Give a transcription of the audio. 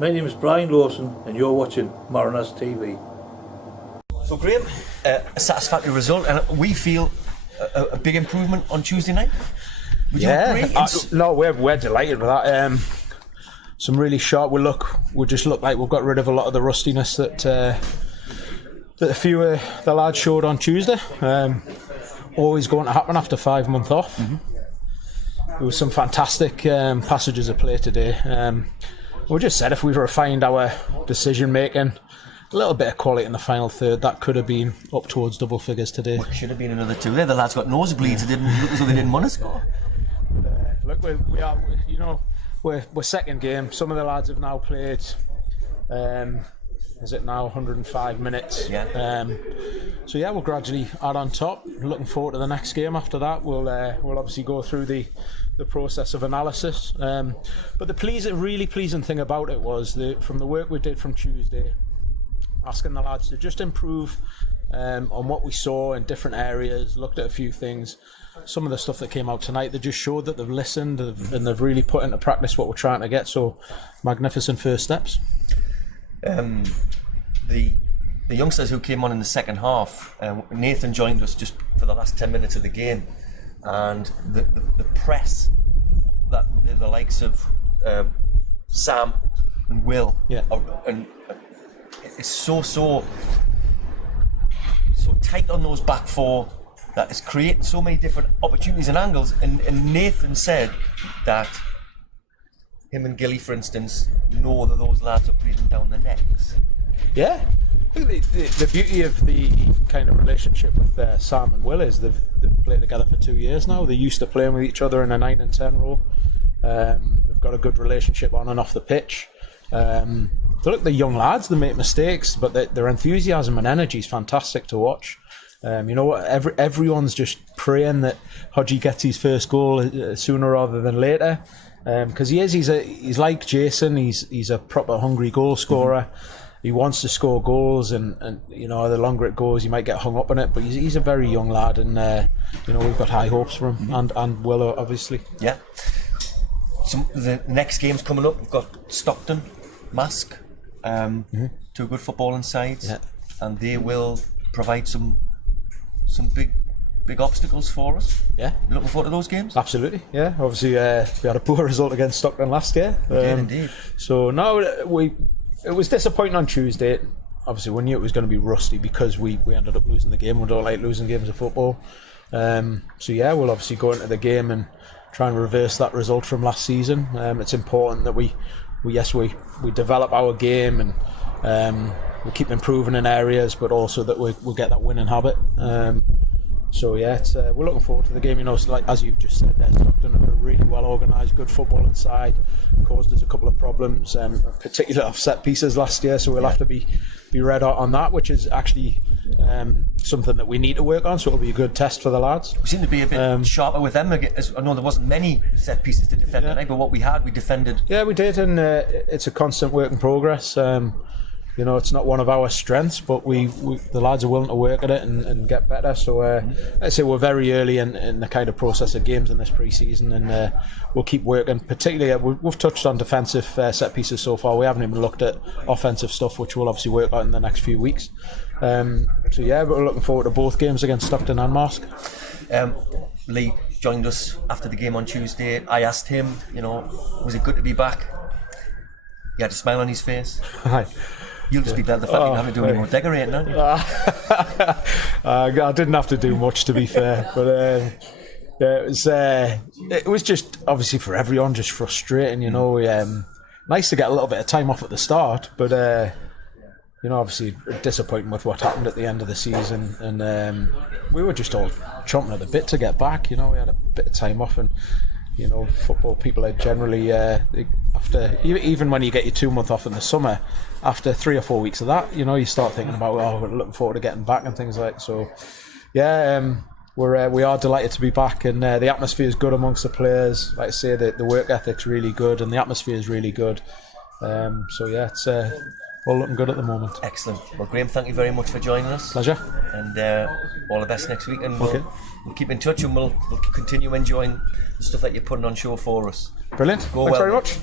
My name is Brian Lawson and you're watching Mariners TV. So Graham, a satisfactory result, and we feel a big improvement on Tuesday night. Would you agree? No, we're delighted with that. Some really sharp. We just look like we've got rid of a lot of the rustiness that a few of the lads showed on Tuesday. Always going to happen after 5 months off. Mm-hmm. There was some fantastic passages of play today. We just said if we refined our decision making, a little bit of quality in the final third, that could have been up towards double figures today. Well, should have been another two there. The lads got nosebleeds. It didn't look as though they didn't want to score. Look, we are, you know, we're second game. Some of the lads have now played. Is it now 105 minutes? Yeah. So yeah, we'll gradually add on top. Looking forward to the next game. After that, we'll obviously go through the process of analysis. But the really pleasing thing about it was from the work we did from Tuesday, asking the lads to just improve on what we saw in different areas, looked at a few things. Some of the stuff that came out tonight, they just showed that they've listened and they've really put into practice what we're trying to get. So magnificent first steps. The youngsters who came on in the second half, Nathan joined us just for the last 10 minutes of the game, and the press that the likes of Sam and Will it's so tight on those back four that it's creating so many different opportunities and angles, and Nathan said that him and Gilly, for instance, know that those lads are breathing down their necks. Yeah, the beauty of the kind of relationship with Sam and Will is they've played together for 2 years now. They're used to playing with each other in a 9 and 10 role. They've got a good relationship on and off the pitch. Look, they're young lads, they make mistakes, but their enthusiasm and energy is fantastic to watch. You know what? Everyone's just praying that Hodgie gets his first goal sooner rather than later, because he's like Jason. He's a proper hungry goal scorer. Mm-hmm. He wants to score goals, and you know, the longer it goes, he might get hung up on it. But he's a very young lad, and you know, we've got high hopes for him, and Willow obviously. Yeah. So the next game's coming up. We've got Stockton, Mask, two good footballing sides, and they will provide some big obstacles for us. Yeah. You looking forward to those games? Absolutely, yeah. Obviously, we had a poor result against Stockton last year. We did indeed. So now it was disappointing on Tuesday. Obviously, we knew it was going to be rusty because we ended up losing the game. We don't like losing games of football. So yeah, we'll obviously go into the game and try and reverse that result from last season. It's important that we develop our game and we keep improving in areas, but also that we'll get that winning habit. So yeah, we're looking forward to the game. You know, like as you've just said, Stockton are a really well organised, good footballing side. Caused us a couple of problems, particularly off set pieces last year. So we'll have to be red hot on that, which is actually something that we need to work on. So it'll be a good test for the lads. We seem to be a bit sharper with them. I know there wasn't many set pieces to defend tonight, but what we had, we defended. Yeah, we did, and it's a constant work in progress. You know, it's not one of our strengths, but the lads are willing to work at it and get better. So I'd say we're very early in the kind of process of games in this pre-season, and we'll keep working. Particularly, we've touched on defensive set pieces so far. We haven't even looked at offensive stuff, which we'll obviously work on in the next few weeks. So yeah, we're looking forward to both games against Stockton and Mask. Lee joined us after the game on Tuesday. I asked him, you know, was it good to be back? He had a smile on his face. Hi. You'll just be glad the fact you haven't done any more decorating, aren't you? I didn't have to do much, to be fair, but it was just obviously for everyone just frustrating. You know, nice to get a little bit of time off at the start, but you know, obviously disappointing with what happened at the end of the season, and we were just all chomping at the bit to get back. You know, we had a bit of time off, and you know, football people are generally after even when you get your 2 month off in the summer, after 3 or 4 weeks of that, you know, you start thinking about we're looking forward to getting back and things like that. So yeah, we are delighted to be back, and the atmosphere is good amongst the players. Like I say, the work ethic's really good and the atmosphere is really good. So yeah, it's all looking good at the moment. Excellent. Well, Graham, thank you very much for joining us. Pleasure. And all the best next week, and we'll keep in touch, and we'll continue enjoying the stuff that you're putting on show for us. Brilliant. Thanks very much.